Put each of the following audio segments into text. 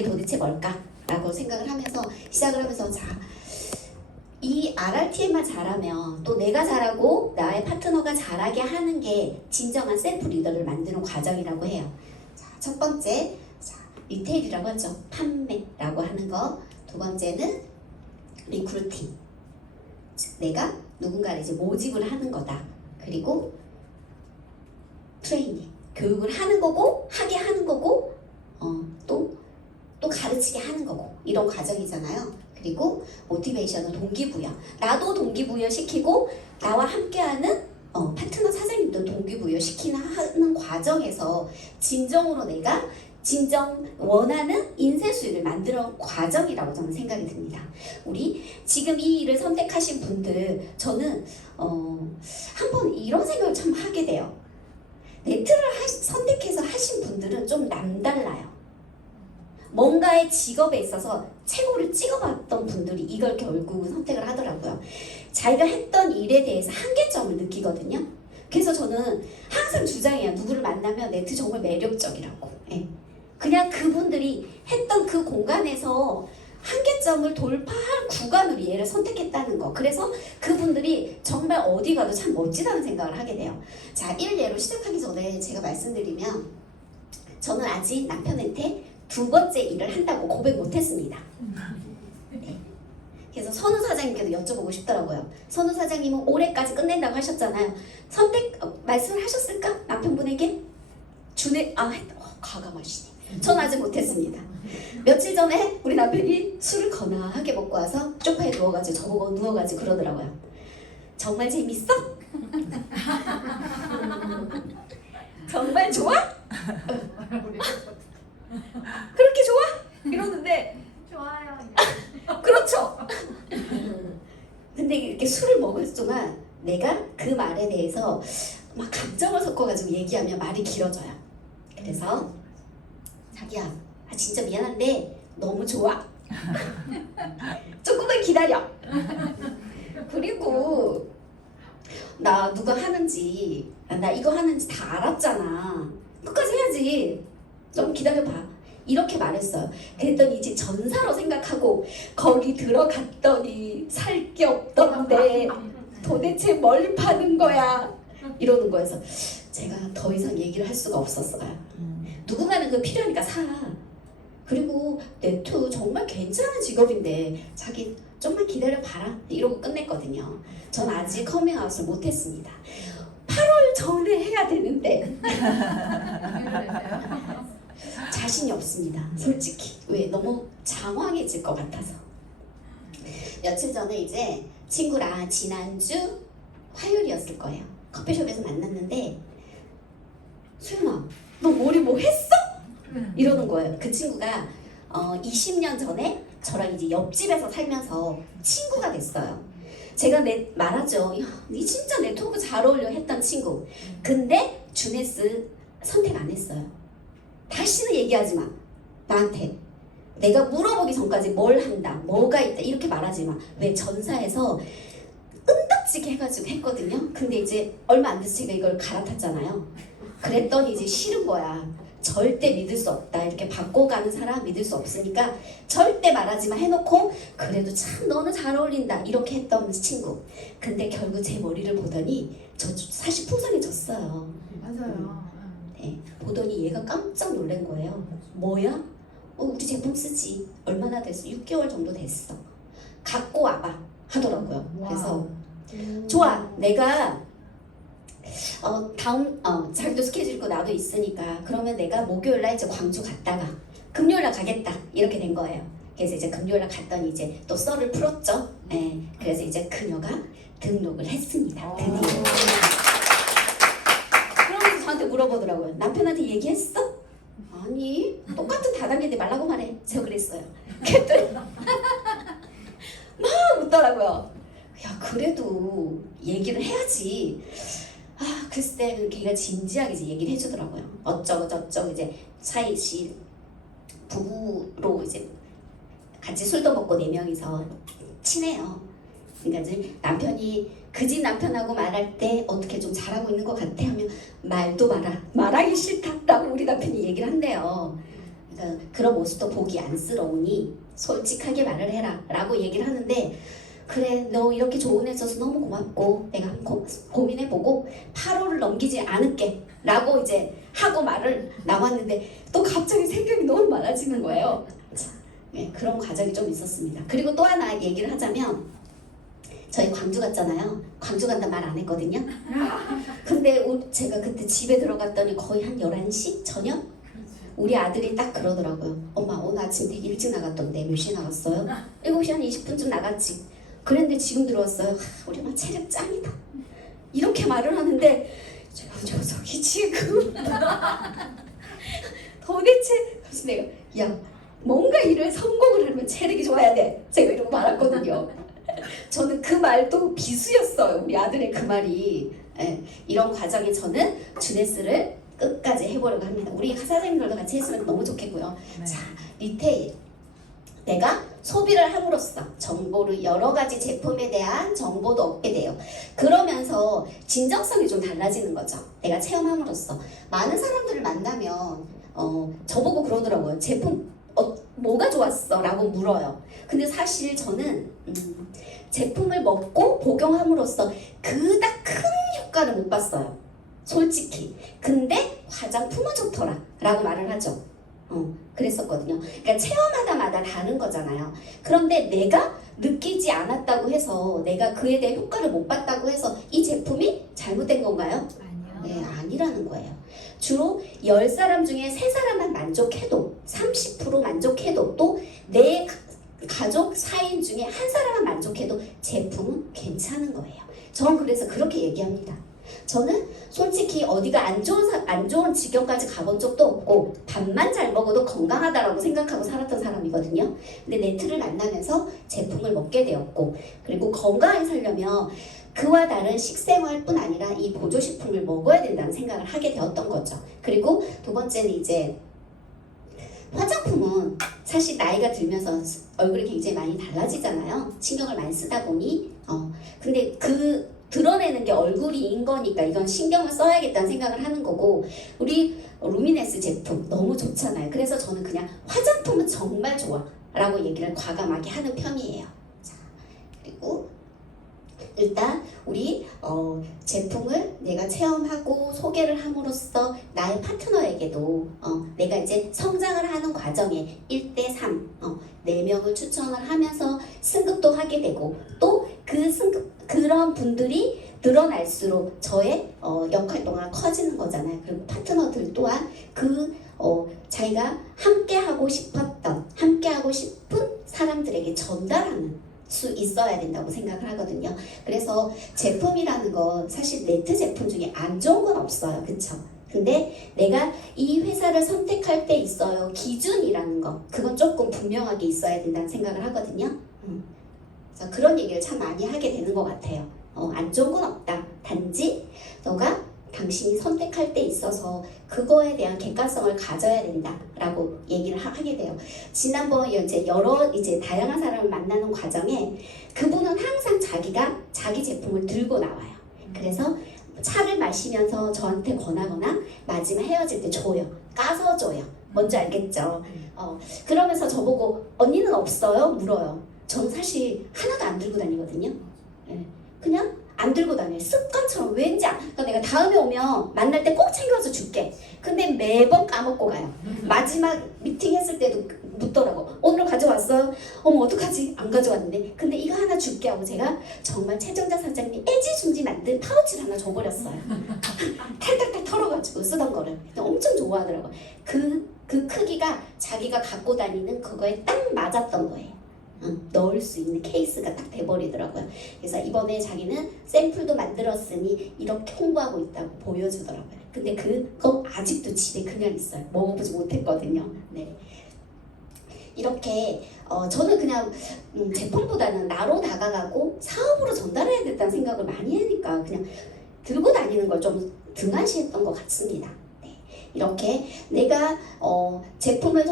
이게 도대체 뭘까? 라고 생각을 하면서 시작을 하면서 자, 이 RRT에만 잘하면 또 내가 잘하고 나의 파트너가 잘하게 하는 게 진정한 셀프 리더를 만드는 과정이라고 해요. 자, 첫 번째, 자, 리테일이라고 하죠. 판매라고 하는 거. 두 번째는 리크루팅. 즉, 내가 누군가를 이제 모집을 하는 거다. 그리고 트레이닝, 교육을 하는 거고, 하게 하는 거고, 또 가르치게 하는 거고, 이런 과정이잖아요. 그리고 모티베이션은 동기부여. 나도 동기부여 시키고 나와 함께하는 파트너 사장님도 동기부여 시키는 하는 과정에서 진정으로 내가 진정 원하는 인쇄 수익을 만드는 과정이라고 저는 생각이 듭니다. 우리 지금 이 일을 선택하신 분들, 저는 한번 이런 생각을 참 하게 돼요. 네트를 선택해서 하신 분들은 좀 남달라요. 뭔가의 직업에 있어서 최고를 찍어봤던 분들이 이걸 결국은 선택을 하더라고요. 자기가 했던 일에 대해서 한계점을 느끼거든요. 그래서 저는 항상 주장해요. 누구를 만나면 네트 정말 매력적이라고. 예. 그냥 그분들이 했던 그 공간에서 한계점을 돌파할 구간으로 얘를 선택했다는 거. 그래서 그분들이 정말 어디 가도 참 멋지다는 생각을 하게 돼요. 자, 일례로 시작하기 전에 제가 말씀드리면 저는 아직 남편한테 두 번째 일을 한다고 고백 못했습니다. 네. 그래서 선우 사장님께도 여쭤보고 싶더라고요. 선우 사장님은 올해까지 끝낸다고 하셨잖아요. 말씀을 하셨을까? 남편분에게? 과감하시네. 전 아직 못했습니다. 며칠 전에 우리 남편이 술을 거나하게 먹고 와서 소파에 누워가지고 저보고 누워가지고 그러더라고요. 정말 재밌어? 정말 좋아? 그렇게 좋아? 이러는데 좋아요. 그렇죠. 근데 이렇게 술을 먹을 동안 내가 그 말에 대해서 막 감정을 섞어가지고 얘기하면 말이 길어져요. 그래서 자기야, 진짜 미안한데 너무 좋아. 조금만 기다려. 그리고 나 누가 하는지, 나 이거 하는지 다 알았잖아. 끝까지 해야지. 좀 기다려봐. 이렇게 말했어요. 그랬더니 이제 전사로 생각하고 거기 들어갔더니 살 게 없던데 도대체 뭘 파는 거야? 이러는 거여서 제가 더 이상 얘기를 할 수가 없었어요. 누군가는 그 필요하니까 사. 그리고 네트 정말 괜찮은 직업인데 자기 좀만 기다려봐라. 이러고 끝냈거든요. 전 아직 커밍아웃을 못했습니다. 8월 전에 해야 되는데 자신이 없습니다. 솔직히. 왜? 너무 장황해질 것 같아서. 며칠 전에 이제 친구랑 지난주 화요일이었을 거예요. 커피숍에서 만났는데 수연아, 너 머리 뭐 했어? 이러는 거예요. 그 친구가 20년 전에 저랑 이제 옆집에서 살면서 친구가 됐어요. 제가 말하죠. 야, 니 진짜 네트워크 잘 어울려 했던 친구. 근데 주네스 선택 안 했어요. 다시는 얘기하지 마. 나한테. 내가 물어보기 전까지 뭘 한다, 뭐가 있다 이렇게 말하지 마. 왜? 전사에서 끈덕지게 해가지고 했거든요. 근데 이제 얼마 안 돼서 제가 이걸 갈아탔잖아요. 그랬더니 이제 싫은 거야. 절대 믿을 수 없다. 이렇게 바꿔가는 사람 믿을 수 없으니까 절대 말하지 마 해놓고 그래도 참 너는 잘 어울린다 이렇게 했던 친구. 근데 결국 제 머리를 보더니 저 사실 풍성해졌어요. 맞아요. 네, 보더니 얘가 깜짝 놀란 거예요. 뭐야? 우리 제품 쓰지. 얼마나 됐어? 6개월 정도 됐어. 갖고 와봐 하더라고요. 그래서 좋아. 내가 다음 자기도 스케줄 있고 나도 있으니까 그러면 내가 목요일날 이제 광주 갔다가 금요일날 가겠다 이렇게 된 거예요. 그래서 이제 금요일날 갔더니 이제 또 썰을 풀었죠. 네, 그래서 이제 그녀가 등록을 했습니다. 드디어. 그러면서 저한테 물어보더라고요. 남편한테 얘기했어? 아니, 똑같은 다단계인데 말라고 말해. 제가 그랬어요. 그랬더니 막 웃더라고요. 야, 그래도 얘기를 해야지. 글쎄, 걔가 진지하게 이제 얘기를 해주더라고요. 어쩌고 저쩌고 이제 사이시 부부로 이제 같이 술도 먹고 4명이서 친해요. 그러니까 이제 남편이 그 집 남편하고 말할 때 어떻게 좀 잘하고 있는 것 같아 하면 말도 마라. 말하기 싫다라고 우리 남편이 얘기를 한대요. 그런 모습도 보기 안쓰러우니 솔직하게 말을 해라 라고 얘기를 하는데, 그래 너 이렇게 조언해 줘서 너무 고맙고 내가 한번 고민해보고 8월을 넘기지 않을게 라고 이제 하고 말을 나왔는데, 또 갑자기 생각이 너무 많아지는 거예요. 네, 그런 과정이 좀 있었습니다. 그리고 또 하나 얘기를 하자면, 저희 광주 갔잖아요. 광주 간다 말 안 했거든요. 근데 제가 그때 집에 들어갔더니 거의 한 11시 저녁? 우리 아들이 딱 그러더라고요. 엄마 오늘 아침 되게 일찍 나갔던데 몇 시에 나갔어요? 7시 한 20분쯤 나갔지. 그랬는데 지금 들어왔어요. 우리 엄마 체력 짱이다. 이렇게 말을 하는데 저 녀석이 지금 도대체, 그래서 내가 야 뭔가 일을 성공을 하려면 체력이 좋아야 돼. 제가 이러고 말았거든요. 저는 그 말도 비수였어요. 우리 아들의 그 말이. 예, 이런 과정에 저는 주네스를 끝까지 해보려고 합니다. 우리 사장님들도 같이 했으면 너무 좋겠고요. 네. 자, 리테일. 내가 소비를 함으로써 정보를, 여러 가지 제품에 대한 정보도 얻게 돼요. 그러면서 진정성이 좀 달라지는 거죠. 내가 체험함으로써. 많은 사람들을 만나면 저보고 그러더라고요. 제품 뭐가 좋았어? 라고 물어요. 근데 사실 저는 제품을 먹고 복용함으로써 그닥 큰 효과를 못 봤어요. 솔직히. 근데 화장품은 좋더라 라고 말을 하죠. 그랬었거든요. 그러니까 체험하다마다 다른 거잖아요. 그런데 내가 느끼지 않았다고 해서, 내가 그에 대해 효과를 못 봤다고 해서 이 제품이 잘못된 건가요? 아니요. 네, 아니라는 거예요. 주로 10사람 중에 3사람만 만족해도, 30% 만족해도, 또 내 가족 4인 중에 1사람만 만족해도 제품은 괜찮은 거예요. 전 그래서 그렇게 얘기합니다. 저는 솔직히 어디가 안 좋은 지경까지 가본 적도 없고, 밥만 잘 먹어도 건강하다라고 생각하고 살았던 사람이거든요. 근데 네트를 만나면서 제품을 먹게 되었고, 그리고 건강하게 살려면 그와 다른 식생활뿐 아니라 이 보조식품을 먹어야 된다는 생각을 하게 되었던 거죠. 그리고 두 번째는 이제 화장품은 사실 나이가 들면서 얼굴이 굉장히 많이 달라지잖아요. 신경을 많이 쓰다 보니. 근데 그 드러내는 게 얼굴인 거니까 이건 신경을 써야겠다는 생각을 하는 거고, 우리 루미네스 제품 너무 좋잖아요. 그래서 저는 그냥 화장품은 정말 좋아 라고 얘기를 과감하게 하는 편이에요. 자, 그리고 일단 우리 제품을 내가 체험하고 소개를 함으로써 나의 파트너에게도 내가 이제 성장을 하는 과정에 1대3 4명을 추천을 하면서 승급도 하게 되고, 또 그런 분들이 늘어날수록 저의 역할동안 커지는 거잖아요. 그리고 파트너들 또한 자기가 함께하고 싶었던, 함께하고 싶은 사람들에게 전달하는 수 있어야 된다고 생각을 하거든요. 그래서 제품이라는 건 사실 네트 제품 중에 안 좋은 건 없어요. 그쵸? 근데 내가 이 회사를 선택할 때 있어요. 기준이라는 거. 그건 조금 분명하게 있어야 된다는 생각을 하거든요. 그래서 그런 얘기를 참 많이 하게 되는 것 같아요. 안 좋은 건 없다. 단지 너가 당신이 선택할 때 있어서 그거에 대한 객관성을 가져야 된다라고 얘기를 하게 돼요. 지난번 이제 다양한 사람을 만나는 과정에 그분은 항상 자기가 자기 제품을 들고 나와요. 그래서 차를 마시면서 저한테 권하거나 마지막 헤어질 때 줘요. 까서 줘요. 뭔지 알겠죠? 그러면서 저보고 언니는 없어요? 물어요. 저는 사실 하나도 안 들고 다니거든요. 그냥 안 들고 다녀요. 습관처럼. 왠지 그러니까 내가 다음에 오면 만날 때 꼭 챙겨서 줄게. 근데 매번 까먹고 가요. 마지막 미팅 했을 때도 묻더라고. 오늘 가져왔어요? 어머 어떡하지? 안 가져왔는데. 근데 이거 하나 줄게 하고 제가 정말 최정자 사장님 애지중지 만든 파우치를 하나 줘버렸어요. 탈탈탈 털어가지고 쓰던 거를. 엄청 좋아하더라고요. 그 크기가 자기가 갖고 다니는 그거에 딱 맞았던 거예요. 넣을 수 있는 케이스가 딱 돼버리더라고요. 그래서 이번에 자기는 샘플도 만들었으니 이렇게 홍보하고 있다고 보여주더라고요. 근데 그거 아직도 집에 그냥 있어요. 먹어보지 못했거든요. 네. 이렇게 저는 그냥 제품보다는 나로 다가가고 사업으로 전달해야 된다는 생각을 많이 하니까 그냥 들고 다니는 걸 좀 등한시했던 것 같습니다. 네. 이렇게 내가 제품을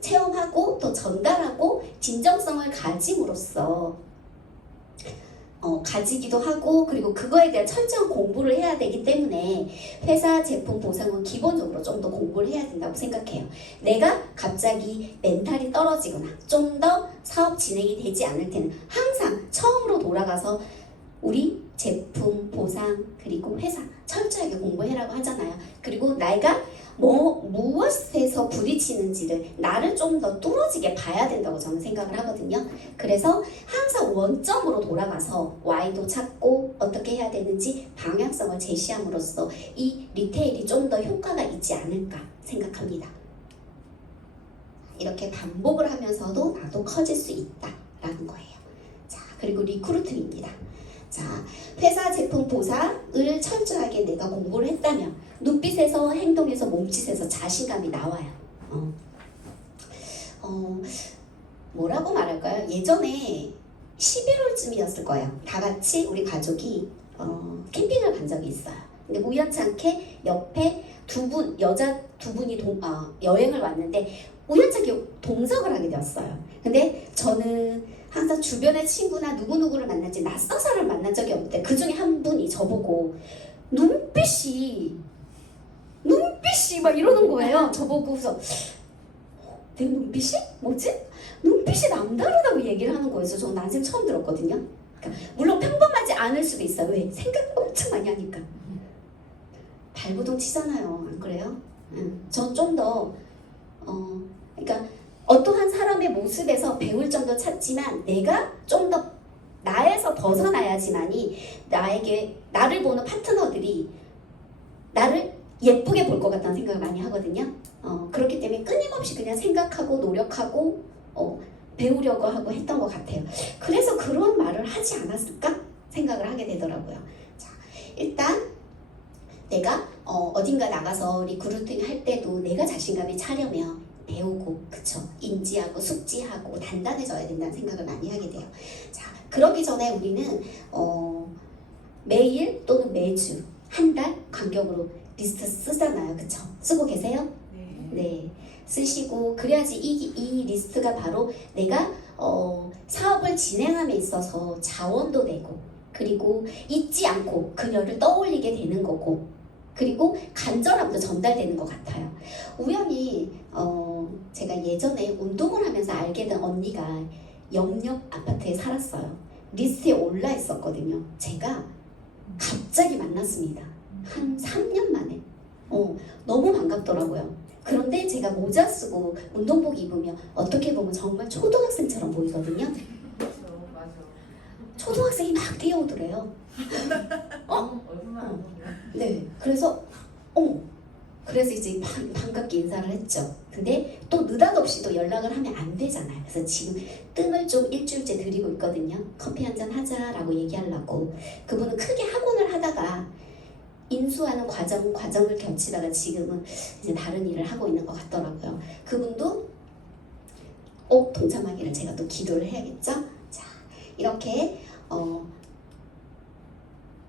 체험하고 또 전달하고 진정성을 가짐으로써 가지기도 하고 그리고 그거에 대한 철저한 공부를 해야 되기 때문에 회사 제품 보상은 기본적으로 좀 더 공부를 해야 된다고 생각해요. 내가 갑자기 멘탈이 떨어지거나 좀 더 사업 진행이 되지 않을 때는 항상 처음으로 돌아가서 우리 제품 보상 그리고 회사 철저하게 공부해라고 하잖아요. 그리고 내가 무엇에서 부딪히는지를 나를 좀 더 뚫어지게 봐야 된다고 저는 생각을 하거든요. 그래서 항상 원점으로 돌아가서 Y도 찾고 어떻게 해야 되는지 방향성을 제시함으로써 이 리테일이 좀 더 효과가 있지 않을까 생각합니다. 이렇게 반복을 하면서도 나도 커질 수 있다라는 거예요. 자, 그리고 리크루트입니다. 자, 회사 제품 보상을 철저하게 내가 공부를 했다면 눈빛에서 행동에서 몸짓에서 자신감이 나와요. 뭐라고 말할까요? 예전에 11월쯤이었을 거예요. 다 같이 우리 가족이 캠핑을 간 적이 있어요. 근데 우연치 않게 옆에 여자 두 분이 여행을 왔는데 우연치 않게 동석을 하게 되었어요. 근데 저는 항상 주변의 친구나 누구누구를 만났지 낯선 사람을 만난 적이 없는데 그 중에 한 분이 저보고 눈빛이 막 이러는 거예요. 저보고서 내 눈빛이? 뭐지? 눈빛이 남다르다고 얘기를 하는 거예요. 저는 난생 처음 들었거든요. 그러니까 물론 평범하지 않을 수도 있어요. 왜? 생각 엄청 많이 하니까. 발버둥 치잖아요. 안 그래요? 전 좀 더 그러니까 어떠한 사람의 모습에서 배울 점도 찾지만 내가 좀 더 나에서 벗어나야지만이 나를 보는 파트너들이 나를 예쁘게 볼 것 같다는 생각을 많이 하거든요. 그렇기 때문에 끊임없이 그냥 생각하고 노력하고 배우려고 하고 했던 것 같아요. 그래서 그런 말을 하지 않았을까 생각을 하게 되더라고요. 자, 일단 내가 어딘가 나가서 리크루팅 할 때도 내가 자신감이 차려면 배우고 그쵸 인지하고 숙지하고 단단해져야 된다는 생각을 많이 하게 돼요. 자, 그러기 전에 우리는 매일 또는 매주 한 달 간격으로 리스트 쓰잖아요. 그쵸? 쓰고 계세요? 네. 쓰시고 그래야지 이 리스트가 바로 내가 사업을 진행함에 있어서 자원도 되고 그리고 잊지 않고 그녀를 떠올리게 되는 거고 그리고 간절함도 전달되는 것 같아요. 우연히 제가 예전에 운동을 하면서 알게 된 언니가 영역 아파트에 살았어요. 리스트에 올라 있었거든요. 제가 갑자기 만났습니다. 한 3년 만에. 너무 반갑더라고요. 그런데 제가 모자 쓰고 운동복 입으면 어떻게 보면 정말 초등학생처럼 보이거든요. 그렇죠, 맞아. 초등학생이 막 뛰어오더래요. 네, 그래서 그래서 이제 반갑게 인사를 했죠. 근데 또 느닷없이 또 연락을 하면 안 되잖아요. 그래서 지금 뜸을 좀 일주일째 들이고 있거든요. 커피 한잔 하자라고 얘기하려고. 그분은 크게 학원을 하다가 인수하는 과정을 겹치다가 지금은 이제 다른 일을 하고 있는 것 같더라고요. 그분도 동참하기를 제가 또 기도를 해야겠죠. 자, 이렇게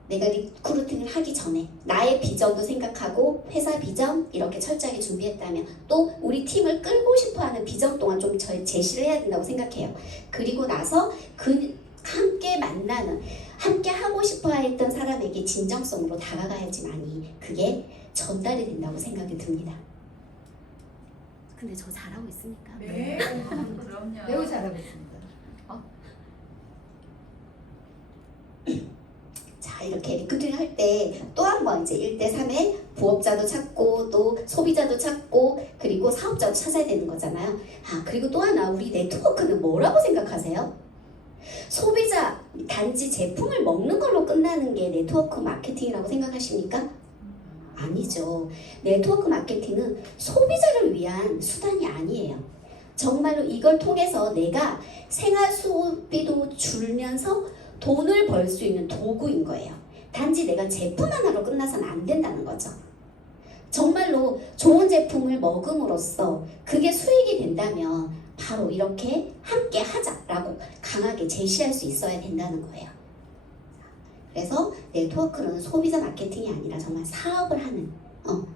내가 리크루팅을 하기 전에 나의 비전도 생각하고 회사 비전 이렇게 철저하게 준비했다면 또 우리 팀을 끌고 싶어하는 비전 또한 좀 제시를 해야 된다고 생각해요. 그리고 나서 함께 만나는 함께 하고 싶어 했던 사람에게 진정성으로 다가가야지만이 그게 전달이 된다고 생각이 듭니다. 근데 저 잘하고 있습니까? 네, 그럼요. 매우 잘하고 있습니다. 자, 이렇게 리크루팅 할 때 또 한 번 이제 1대3의 부업자도 찾고 또 소비자도 찾고 그리고 사업자도 찾아야 되는 거잖아요. 그리고 또 하나 우리 네트워크는 뭐라고 생각하세요? 소비자 단지 제품을 먹는 걸로 끝나는 게 네트워크 마케팅이라고 생각하십니까? 아니죠. 네트워크 마케팅은 소비자를 위한 수단이 아니에요. 정말로 이걸 통해서 내가 생활 소비도 줄면서 돈을 벌 수 있는 도구인 거예요. 단지 내가 제품 하나로 끝나서는 안 된다는 거죠. 정말로 좋은 제품을 먹음으로써 그게 수익이 된다면 바로 이렇게 함께 하자라고 강하게 제시할 수 있어야 된다는 거예요. 그래서 네트워크는 소비자 마케팅이 아니라 정말 사업을 하는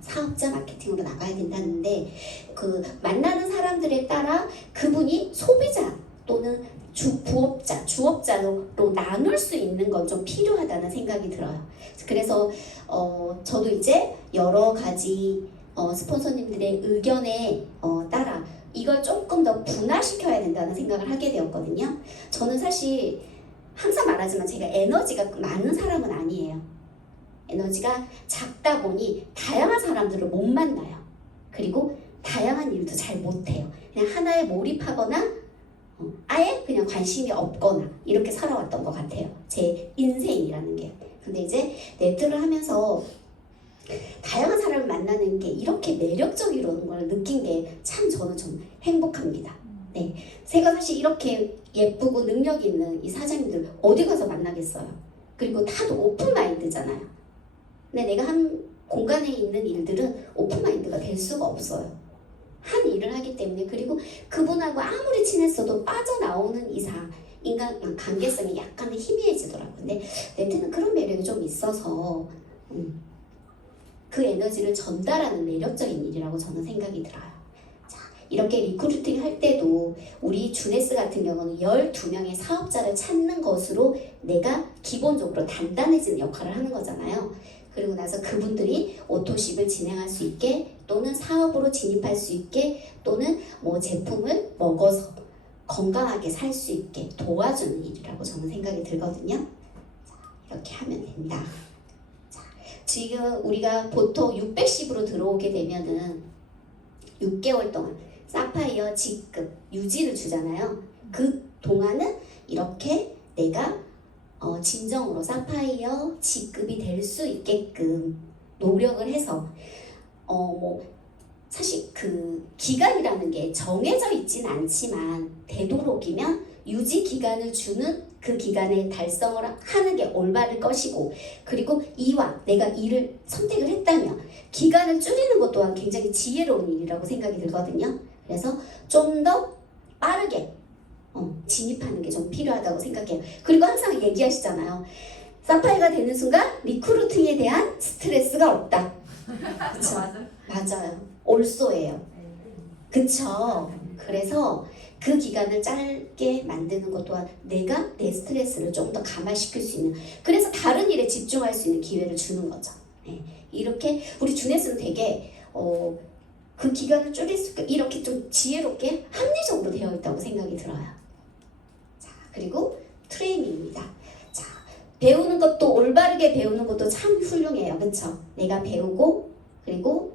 사업자 마케팅으로 나가야 된다는데 그 만나는 사람들에 따라 그분이 소비자 또는 주업자로 나눌 수 있는 건 좀 필요하다는 생각이 들어요. 그래서 저도 이제 여러 가지 스폰서님들의 의견에 따라 이걸 조금 더 분화시켜야 된다는 생각을 하게 되었거든요. 저는 사실 항상 말하지만 제가 에너지가 많은 사람은 아니에요. 에너지가 작다 보니 다양한 사람들을 못 만나요. 그리고 다양한 일도 잘 못해요. 그냥 하나에 몰입하거나 아예 그냥 관심이 없거나 이렇게 살아왔던 것 같아요. 제 인생이라는 게. 근데 이제 네트를 하면서 다양한 사람을 만나는 게 이렇게 매력적이라는 걸 느낀 게 참 저는 좀 행복합니다. 네, 제가 사실 이렇게 예쁘고 능력 있는 이 사장님들 어디 가서 만나겠어요. 그리고 다들 오픈 마인드잖아요. 근데 내가 한 공간에 있는 일들은 오픈 마인드가 될 수가 없어요. 한 일을 하기 때문에. 그리고 그분하고 아무리 친했어도 빠져나오는 이상 인간 관계성이 약간 희미해지더라고요. 근데 네트는 그런 매력이 좀 있어서 그 에너지를 전달하는 매력적인 일이라고 저는 생각이 들어요. 자, 이렇게 리크루팅 할 때도 우리 주네스 같은 경우는 12명의 사업자를 찾는 것으로 내가 기본적으로 단단해지는 역할을 하는 거잖아요. 그리고 나서 그분들이 오토십을 진행할 수 있게 또는 사업으로 진입할 수 있게 또는 뭐 제품을 먹어서 건강하게 살 수 있게 도와주는 일이라고 저는 생각이 들거든요. 자, 이렇게 하면 된다. 자, 지금 우리가 보통 610으로 들어오게 되면은 6개월 동안 사파이어 직급 유지를 주잖아요. 그 동안은 이렇게 내가 진정으로 사파이어 직급이 될 수 있게끔 노력을 해서 뭐 사실 그 기간이라는 게 정해져 있진 않지만 되도록이면 유지 기간을 주는 그 기간에 달성을 하는 게 올바를 것이고, 그리고 이왕 내가 일을 선택을 했다면 기간을 줄이는 것 또한 굉장히 지혜로운 일이라고 생각이 들거든요. 그래서 좀 더 빠르게 진입하는 게 좀 필요하다고 생각해요. 그리고 항상 얘기하시잖아요. 사파이어가 되는 순간 리크루팅에 대한 스트레스가 없다. 그쵸? 맞아요. 올소예요. 그쵸? 그래서 그 기간을 짧게 만드는 것 또한 내가 내 스트레스를 좀 더 감화시킬 수 있는, 그래서 다른 일에 집중할 수 있는 기회를 주는 거죠. 네. 이렇게 우리 주네스는 되게 그 기간을 줄일 수 있게 이렇게 좀 지혜롭게 합리적으로 되어 있다고 생각이 들어요. 자, 그리고 트레이닝입니다. 자, 배우는 것도 올바르게 배우는 것도 참 훌륭해요. 그쵸? 내가 배우고 그리고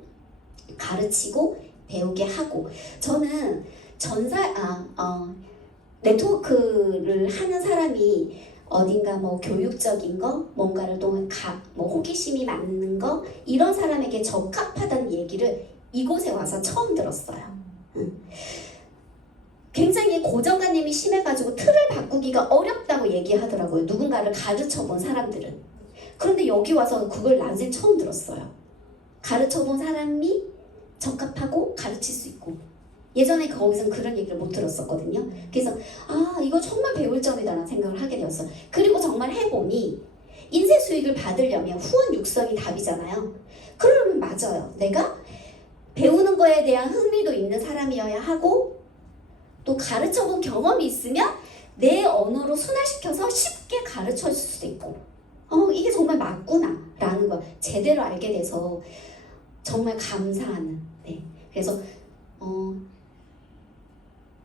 가르치고 배우게 하고. 저는 네트워크를 하는 사람이 어딘가 뭐 교육적인 거, 뭔가를 또 뭐 호기심이 많은 거, 이런 사람에게 적합하다는 얘기를 이곳에 와서 처음 들었어요. 굉장히 고정관념이 심해가지고 틀을 바꾸기가 어렵다고 얘기하더라고요. 누군가를 가르쳐본 사람들은. 그런데 여기 와서 그걸 난생 처음 들었어요. 가르쳐본 사람이 적합하고 가르칠 수 있고. 예전에 거기서 그런 얘기를 못 들었었거든요. 그래서 이거 정말 배울 점이다라는 생각을 하게 되었어요. 그리고 정말 해보니 인쇄 수익을 받으려면 후원 육성이 답이잖아요. 그러면 맞아요. 내가 배우는 거에 대한 흥미도 있는 사람이어야 하고 또 가르쳐본 경험이 있으면 내 언어로 순화시켜서 쉽게 가르쳐 줄 수도 있고 이게 정말 맞구나 라는 걸 제대로 알게 돼서 정말 감사하는. 네. 그래서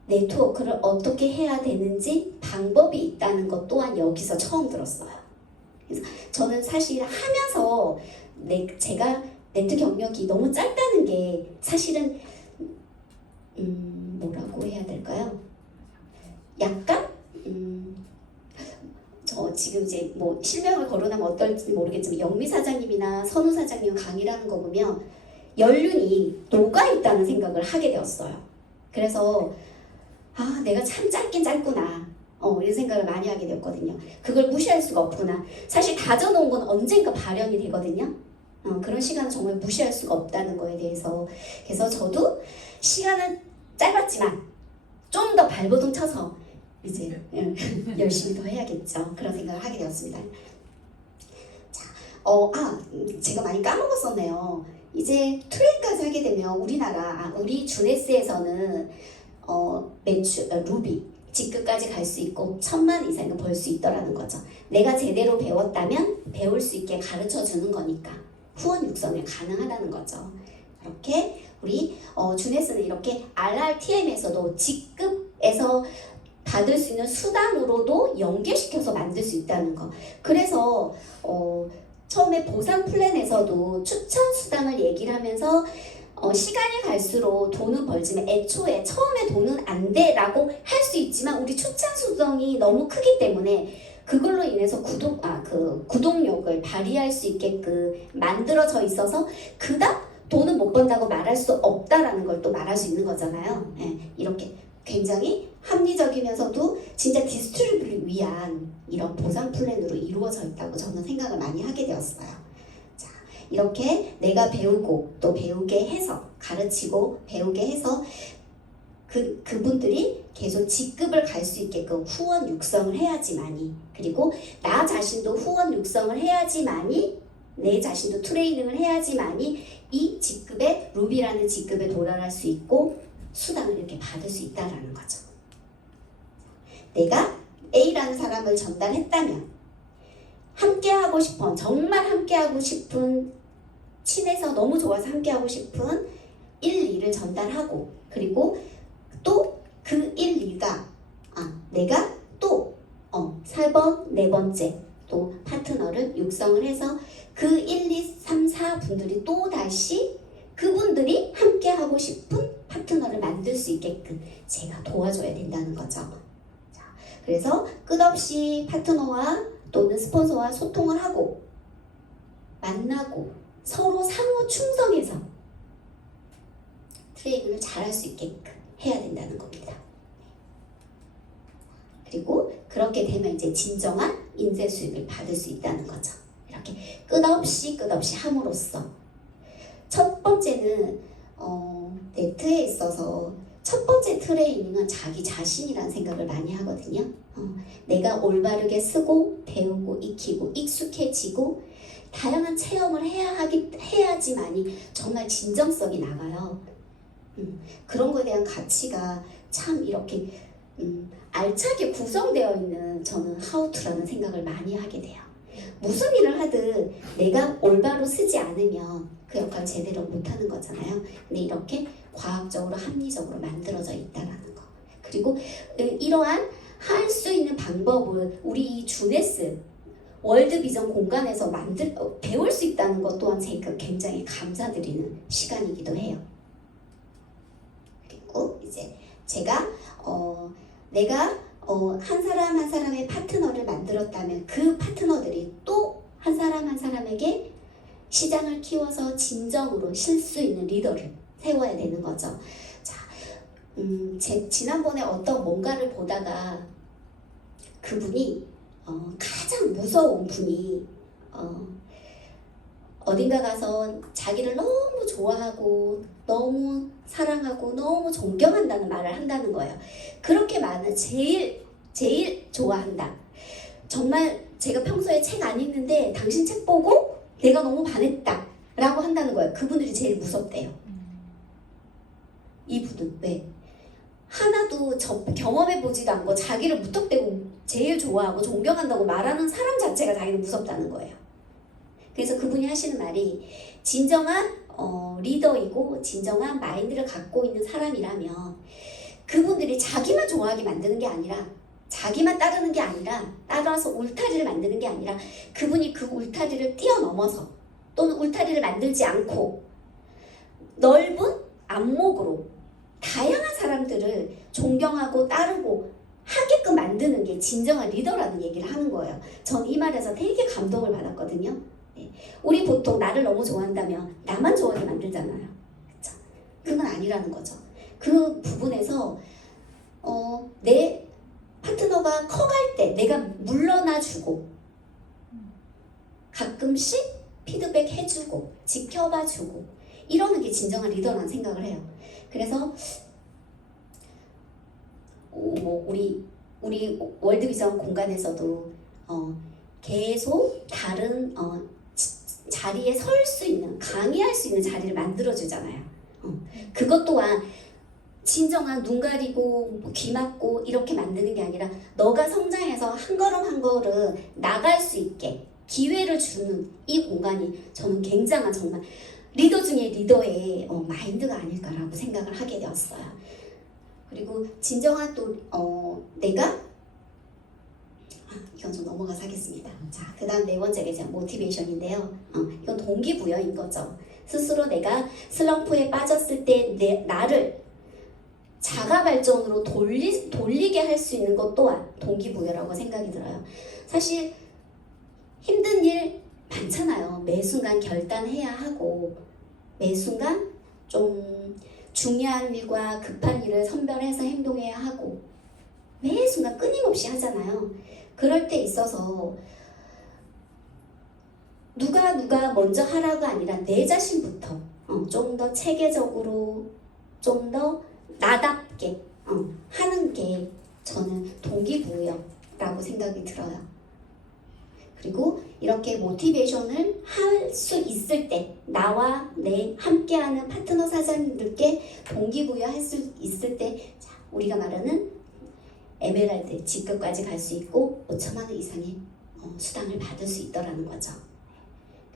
네트워크를 어떻게 해야 되는지 방법이 있다는 것 또한 여기서 처음 들었어요. 그래서 저는 사실 하면서 제가 네트 경력이 너무 짧다는 게 사실은 뭐라고 해야 될까요? 약간 저 지금 이제 뭐 실명을 거론하면 어떨지 모르겠지만 영미 사장님이나 선우 사장님 강의를 하는 거 보면 연륜이 녹아있다는 생각을 하게 되었어요. 그래서 내가 참 짧긴 짧구나 이런 생각을 많이 하게 되었거든요. 그걸 무시할 수가 없구나. 사실 다져놓은 건 언젠가 발현이 되거든요. 그런 시간은 정말 무시할 수가 없다는 거에 대해서. 그래서 저도 시간은 짧았지만 좀 더 발버둥 쳐서 이제 열심히 더 해야겠죠. 그런 생각을 하게 되었습니다. 자, 제가 많이 까먹었었네요. 이제 트레이까지 하게 되면 우리 주네스에서는 루비, 직급까지 갈 수 있고 1,000만 이상을 벌 수 있더라는 거죠. 내가 제대로 배웠다면 배울 수 있게 가르쳐 주는 거니까 후원 육성이 가능하다는 거죠. 이렇게 우리 주네스는 이렇게 RRTM에서도 직급에서 받을 수 있는 수단으로도 연계시켜서 만들 수 있다는 거. 그래서 처음에 보상 플랜에서도 추천 수당을 얘기를 하면서 시간이 갈수록 돈은 벌지만 애초에 처음에 돈은 안 돼라고 할 수 있지만 우리 추천 수당이 너무 크기 때문에 그걸로 인해서 구독력을 발휘할 수 있게끔 만들어져 있어서 그닥 돈은 못 번다고 말할 수 없다라는 걸 또 말할 수 있는 거잖아요. 예, 이렇게 굉장히 합리적이면서도 진짜 디스트리뷰를 위한 이런 보상 플랜으로 이루어져 있다고 저는 생각을 많이 하게 되었어요. 자, 이렇게 내가 배우고 또 배우게 해서 가르치고 배우게 해서 그분들이 계속 직급을 갈 수 있게끔 후원 육성을 해야지만이, 그리고 나 자신도 후원 육성을 해야지만이, 내 자신도 트레이닝을 해야지만이 이 직급에, 루비라는 직급에 도달할 수 있고 수당을 이렇게 받을 수 있다라는 거죠. 내가 A라는 사람을 전달했다면 함께하고 싶은, 정말 함께하고 싶은, 친해서 너무 좋아서 함께하고 싶은 1, 2를 전달하고, 그리고 또 그 1, 2가 내가 또 4번, 네 번째 또 파트너를 육성을 해서 그 1, 2, 3, 4 분들이 또 다시 그분들이 함께 하고 싶은 파트너를 만들 수 있게끔 제가 도와줘야 된다는 거죠. 자, 그래서 끝없이 파트너와 또는 스폰서와 소통을 하고 만나고 서로 상호 충성해서 트레이닝을 잘할 수 있게끔 해야 된다는 겁니다. 그리고 그렇게 되면 이제 진정한 인재 수익을 받을 수 있다는 거죠. 이렇게 끝없이 함으로써 첫 번째는 네트에 있어서 첫 번째 트레이닝은 자기 자신이라는 생각을 많이 하거든요. 내가 올바르게 쓰고 배우고 익히고 익숙해지고 다양한 체험을 해야지만이 정말 진정성이 나가요. 그런 거에 대한 가치가 참 이렇게 알차게 구성되어 있는 저는 하우투라는 생각을 많이 하게 돼요. 무슨 일을 하든 내가 올바로 쓰지 않으면 그 역할을 제대로 못하는 거잖아요. 근데 이렇게 과학적으로 합리적으로 만들어져 있다라는 거. 그리고 이러한 할 수 있는 방법을 우리 이 주네스 월드비전 공간에서 배울 수 있다는 것 또한 제가 굉장히 감사드리는 시간이기도 해요. 그리고 이제 제가 내가 한 사람 한 사람의 파트너를 만들었다면 그 파트너들이 또 한 사람 한 사람에게 시장을 키워서 진정으로 쉴 수 있는 리더를 세워야 되는 거죠. 자, 지난번에 어떤 뭔가를 보다가 그분이 가장 무서운 분이 어딘가 가서 자기를 너무 좋아하고 너무 사랑하고 너무 존경한다는 말을 한다는 거예요. 그렇게 말은 제일 좋아한다. 정말 제가 평소에 책 안 읽는데 당신 책 보고 내가 너무 반했다 라고 한다는 거예요. 그분들이 제일 무섭대요. 이분은 왜? 하나도 경험해보지도 않고 자기를 무턱대고 제일 좋아하고 존경한다고 말하는 사람 자체가 자기는 무섭다는 거예요. 그래서 그분이 하시는 말이 진정한 리더이고 진정한 마인드를 갖고 있는 사람이라면 그분들이 자기만 좋아하게 만드는 게 아니라 자기만 따르는 게 아니라 따라서 울타리를 만드는 게 아니라 그분이 그 울타리를 뛰어넘어서 또는 울타리를 만들지 않고 넓은 안목으로 다양한 사람들을 존경하고 따르고 하게끔 만드는 게 진정한 리더라는 얘기를 하는 거예요. 전 이 말에서 되게 감동을 받았거든요. 네. 우리 보통 나를 너무 좋아한다면 나만 좋아하게 만들잖아요. 그쵸? 그건 아니라는 거죠. 그 부분에서 내 파트너가 커갈 때 내가 물러나주고 가끔씩 피드백 해주고 지켜봐주고 이러는 게 진정한 리더라는 생각을 해요. 그래서 우리 월드비전 공간에서도 계속 다른 자리에 설 수 있는, 강의할 수 있는 자리를 만들어주잖아요. 그것 또한 진정한 눈 가리고 귀 막고 이렇게 만드는 게 아니라 너가 성장해서 한 걸음 한 걸음 나갈 수 있게 기회를 주는 이 공간이 저는 굉장한 정말 리더 중에 리더의 마인드가 아닐까라고 생각을 하게 되었어요. 그리고 진정한 또 내가 이건 좀 넘어가서 하겠습니다. 자, 그 다음 네 번째가 이제 모티베이션인데요. 이건 동기부여인 거죠. 스스로 내가 슬럼프에 빠졌을 때 나를 자가 발전으로 돌리게 할 수 있는 것 또한 동기부여라고 생각이 들어요. 사실 힘든 일 많잖아요. 매 순간 결단해야 하고 매 순간 좀 중요한 일과 급한 일을 선별해서 행동해야 하고 매 순간 끊임없이 하잖아요. 그럴 때 있어서 누가 먼저 하라고 아니라 내 자신부터 좀 더 체계적으로 좀 더 나답게 하는 게 저는 동기부여라고 생각이 들어요. 그리고 이렇게 모티베이션을 할 수 있을 때 나와 내 함께하는 파트너 사장님들께 동기부여 할 수 있을 때 자, 우리가 말하는 에메랄드 직급까지 갈 수 있고 5천만 원 이상의 수당을 받을 수 있더라는 거죠.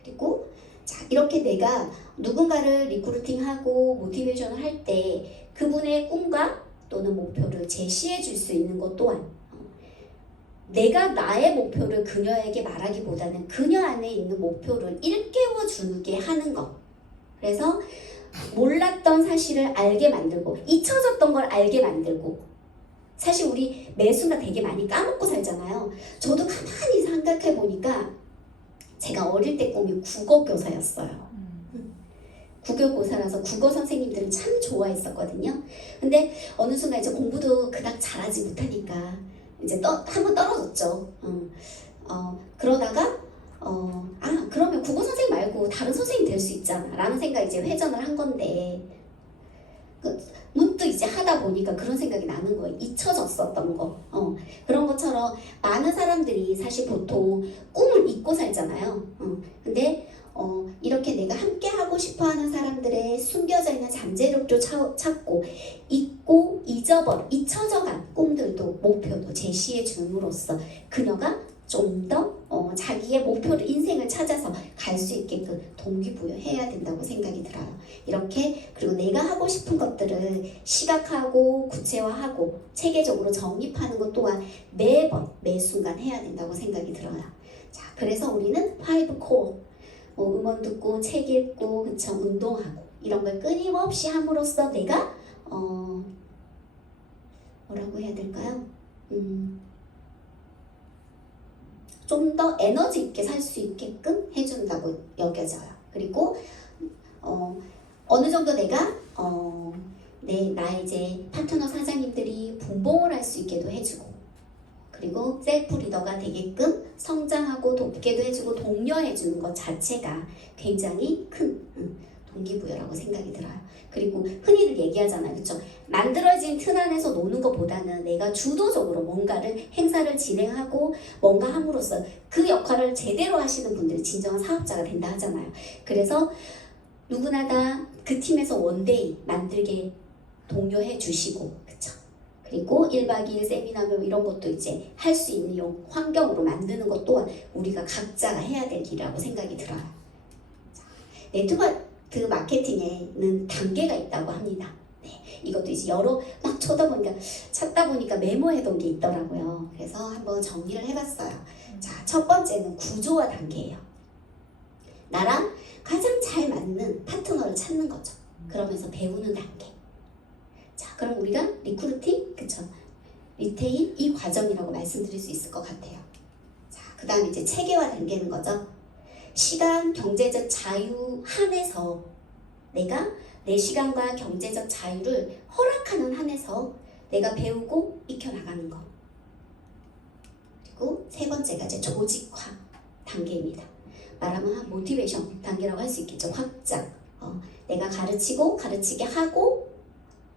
그리고 자, 이렇게 내가 누군가를 리크루팅하고 모티베이션을 할 때 그분의 꿈과 또는 목표를 제시해 줄 수 있는 것 또한 내가 나의 목표를 그녀에게 말하기보다는 그녀 안에 있는 목표를 일깨워 주게 하는 것. 그래서 몰랐던 사실을 알게 만들고 잊혀졌던 걸 알게 만들고 사실 우리 매 순간 되게 많이 까먹고 살잖아요. 저도 가만히 생각해 보니까 제가 어릴 때 꿈이 국어교사였어요. 국어교사라서 국어 선생님들을 참 좋아했었거든요. 근데 어느 순간 이제 공부도 그닥 잘하지 못하니까 이제 한번 떨어졌죠. 그러다가 그러면 국어 선생님 말고 다른 선생님 될 수 있잖아 라는 생각이 이제 회전을 한 건데 문득 이제 하다 보니까 그런 생각이 나는 거예요. 잊혀졌었던 거. 그런 것처럼 많은 사람들이 사실 보통 꿈을 잊고 살잖아요. 근데 이렇게 내가 함께 하고 싶어하는 사람들의 숨겨져 있는 잠재력도 찾고 잊고 잊혀져간 꿈들도 목표도 제시해 줌으로써 그녀가 좀 더 자기의 목표를 인생을 찾아서 갈 수 있게끔 동기부여해야 된다고 생각이 들어요. 이렇게 그리고 내가 하고 싶은 것들을 시각화하고 구체화하고 체계적으로 정립하는 것 또한 매번 매 순간 해야 된다고 생각이 들어요. 자, 그래서 우리는 5 코어 음원 듣고 책 읽고 그쵸 운동하고 이런 걸 끊임없이 함으로써 내가 뭐라고 해야 될까요? 좀 더 에너지 있게 살 수 있게끔 해준다고 여겨져요. 그리고 어느 정도 내가 나의 이제 파트너 사장님들이 분봉을 할 수 있게도 해주고 그리고 셀프 리더가 되게끔 성장하고 돕게도 해주고 독려해주는 것 자체가 굉장히 큰 동기부여라고 생각이 들어요. 그리고 흔히들 얘기하잖아요. 그렇죠? 만들어진 틀 안에서 노는 것보다는 내가 주도적으로 뭔가를 행사를 진행하고 뭔가 함으로써 그 역할을 제대로 하시는 분들이 진정한 사업자가 된다 하잖아요. 그래서 누구나 다 그 팀에서 원데이 만들게 독려해 주시고 그렇죠? 그리고 1박 2일 세미나며 이런 것도 이제 할 수 있는 환경으로 만드는 것 또한 우리가 각자가 해야 될 일이라고 생각이 들어요. 네트워크 마케팅에는 단계가 있다고 합니다. 네, 이것도 이제 막 찾다 보니까 메모해둔 게 있더라고요. 그래서 한번 정리를 해봤어요. 자, 첫 번째는 구조화 단계예요. 나랑 가장 잘 맞는 파트너를 찾는 거죠. 그러면서 배우는 단계. 자, 그럼 우리가 리크루팅, 그쵸? 리테인 이 과정이라고 말씀드릴 수 있을 것 같아요. 자, 그 다음에 이제 체계화 단계는 거죠. 시간, 경제적 자유 한에서 내가 내 시간과 경제적 자유를 허락하는 한에서 내가 배우고 익혀나가는 거. 그리고 세 번째가 이제 조직화 단계입니다. 말하면 모티베이션 단계라고 할 수 있겠죠. 확장. 내가 가르치게 하고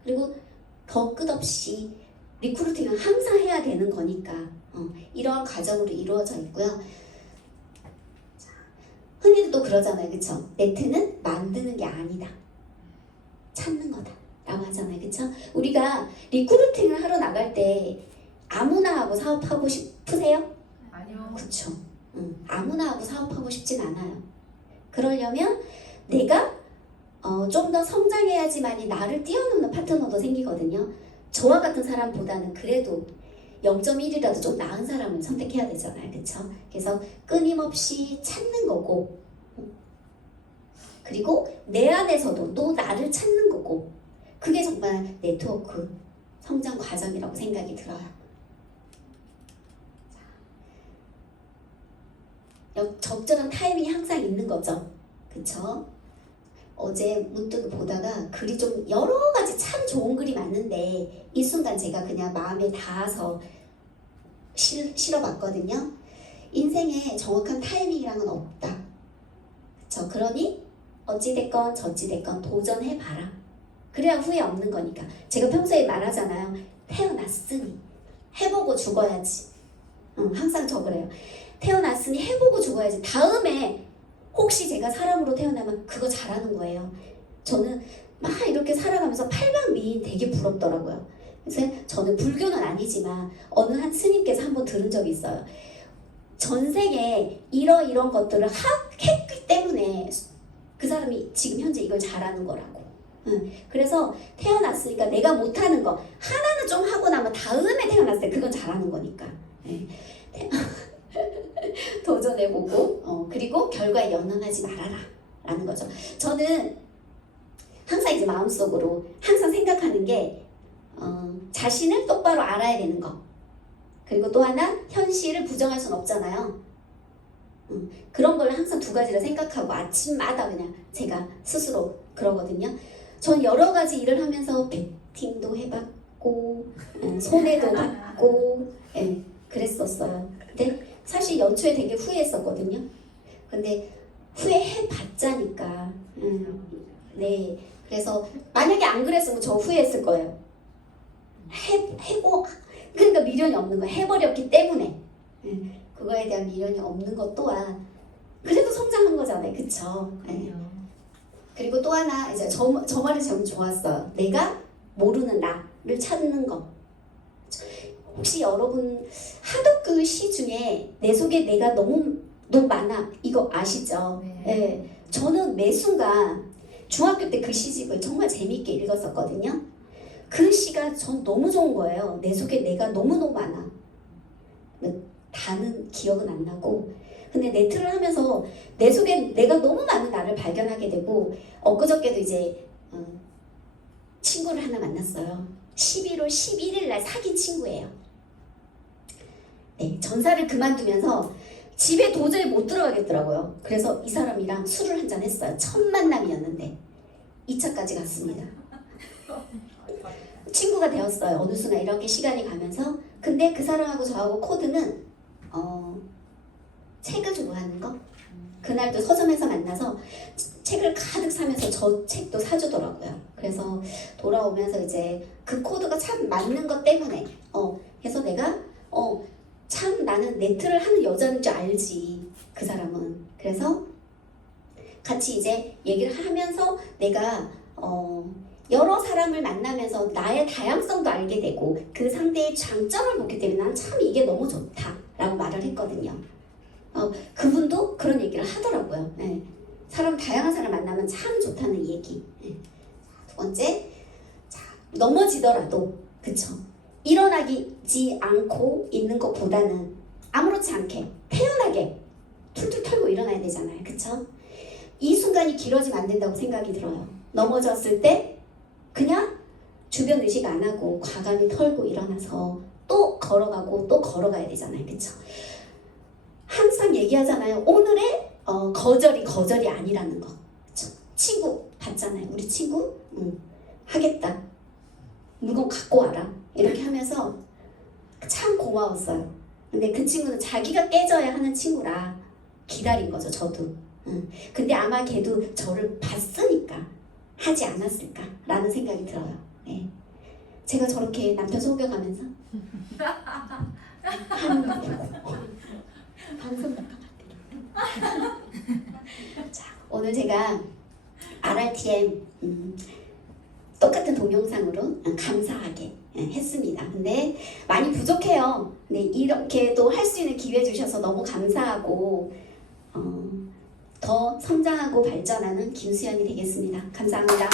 그리고 더 끝없이 리크루팅은 항상 해야 되는 거니까 이러한 과정으로 이루어져 있고요. 흔히도 또 그러잖아요. 그쵸? 네트는 만드는 게 아니다. 찾는 거다. 라고 하잖아요. 그쵸? 우리가 리크루팅을 하러 나갈 때 아무나 하고 사업하고 싶으세요? 아니요. 그쵸? 아무나 하고 사업하고 싶진 않아요. 그러려면 내가 좀 더 성장해야지만이 나를 뛰어넘는 파트너도 생기거든요. 저와 같은 사람보다는 그래도 0.1이라도 좀 나은 사람을 선택해야 되잖아요. 그쵸? 그래서 끊임없이 찾는 거고, 그리고 내 안에서도 또 나를 찾는 거고, 그게 정말 네트워크 성장 과정이라고 생각이 들어요. 적절한 타이밍이 항상 있는 거죠. 그쵸? 어제 문득 보다가 글이 좀 여러 가지 참 좋은 글이 많은데 이 순간 제가 그냥 마음에 닿아서 실어봤거든요. 인생에 정확한 타이밍이랑은 없다. 그쵸? 그러니 어찌됐건 저찌됐건 도전해봐라. 그래야 후회 없는 거니까. 제가 평소에 말하잖아요. 태어났으니 해보고 죽어야지. 항상 저 그래요. 태어났으니 해보고 죽어야지. 다음에 혹시 제가 사람으로 태어나면 그거 잘하는 거예요. 저는 막 이렇게 살아가면서 팔방미인 되게 부럽더라고요. 그래서 저는 불교는 아니지만 어느 한 스님께서 한번 들은 적이 있어요. 전생에 이런 것들을 했기 때문에 그 사람이 지금 현재 이걸 잘하는 거라고. 그래서 태어났으니까 내가 못하는 거 하나는 좀 하고 나면 다음에 태어났을 때 그건 잘하는 거니까. 도전해보고 그리고 결과에 연연하지 말아라 라는 거죠. 저는 항상 이제 마음속으로 항상 생각하는 게 자신을 똑바로 알아야 되는 거, 그리고 또 하나 현실을 부정할 수는 없잖아요. 그런 걸 항상 두 가지를 생각하고 아침마다 그냥 제가 스스로 그러거든요. 전 여러 가지 일을 하면서 배팅도 해봤고 손해도 봤고 그랬었어요. 근데 사실 연초에 되게 후회했었거든요. 근데 후회해봤자니까. 네. 그래서 만약에 안 그랬으면 저 후회했을 거예요. 해고 그러니까 미련이 없는 거예요. 해버렸기 때문에. 그거에 대한 미련이 없는 것 또한 그래도 성장한 거잖아요. 그쵸? 네. 그리고 또 하나 이제 저 말이 참 좋았어요. 내가 모르는 나를 찾는 거. 혹시 여러분 하덕그 시 중에 내 속에 내가 너무 많아 이거 아시죠? 네. 네. 저는 매 순간 중학교 때 그 시집을 정말 재미있게 읽었었거든요. 그 시가 전 너무 좋은 거예요. 내 속에 내가 너무너무 많아. 다는 기억은 안 나고 근데 네트를 하면서 내 속에 내가 너무 많은 나를 발견하게 되고 엊그저께도 이제 친구를 하나 만났어요. 11월 11일 날 사귄 친구예요. 네, 전사를 그만두면서 집에 도저히 못 들어가겠더라고요. 그래서 이 사람이랑 술을 한잔 했어요. 첫 만남이었는데 2차까지 갔습니다. 친구가 되었어요. 어느 순간 이렇게 시간이 가면서. 근데 그 사람하고 저하고 코드는 책을 좋아하는 거. 그날도 서점에서 만나서 책을 가득 사면서 저 책도 사주더라고요. 그래서 돌아오면서 이제 그 코드가 참 맞는 것 때문에 그래서 내가 참 나는 네트를 하는 여자인 줄 알지 그 사람은. 그래서 같이 이제 얘기를 하면서 내가 여러 사람을 만나면서 나의 다양성도 알게 되고 그 상대의 장점을 보기 때문에 난 참 이게 너무 좋다라고 말을 했거든요. 그분도 그런 얘기를 하더라고요. 네. 다양한 사람 만나면 참 좋다는 얘기. 네. 두 번째, 넘어지더라도 그쵸? 일어나지 않고 있는 것보다는 아무렇지 않게 태연하게 툴툴 털고 일어나야 되잖아요. 그쵸? 이 순간이 길어지면 안 된다고 생각이 들어요. 넘어졌을 때 그냥 주변 의식 안 하고 과감히 털고 일어나서 또 걸어가고 또 걸어가야 되잖아요. 그쵸? 항상 얘기하잖아요. 오늘의 거절이 아니라는 거. 그쵸? 친구 봤잖아요. 우리 친구 하겠다. 물건 갖고 와라. 이렇게 하면서 참 고마웠어요. 근데 그 친구는 자기가 깨져야 하는 친구라 기다린 거죠. 저도. 근데 아마 걔도 저를 봤으니까 하지 않았을까라는 생각이 들어요. 네. 제가 저렇게 남편 속여가면서 하는 거 보고 방송 나간 것 같아요. 자, 오늘 제가 RRTM 똑같은 동영상으로 감사하게 했습니다. 근데 많이 부족해요. 근데 이렇게도 할 수 있는 기회 주셔서 너무 감사하고 더 성장하고 발전하는 김수연이 되겠습니다. 감사합니다.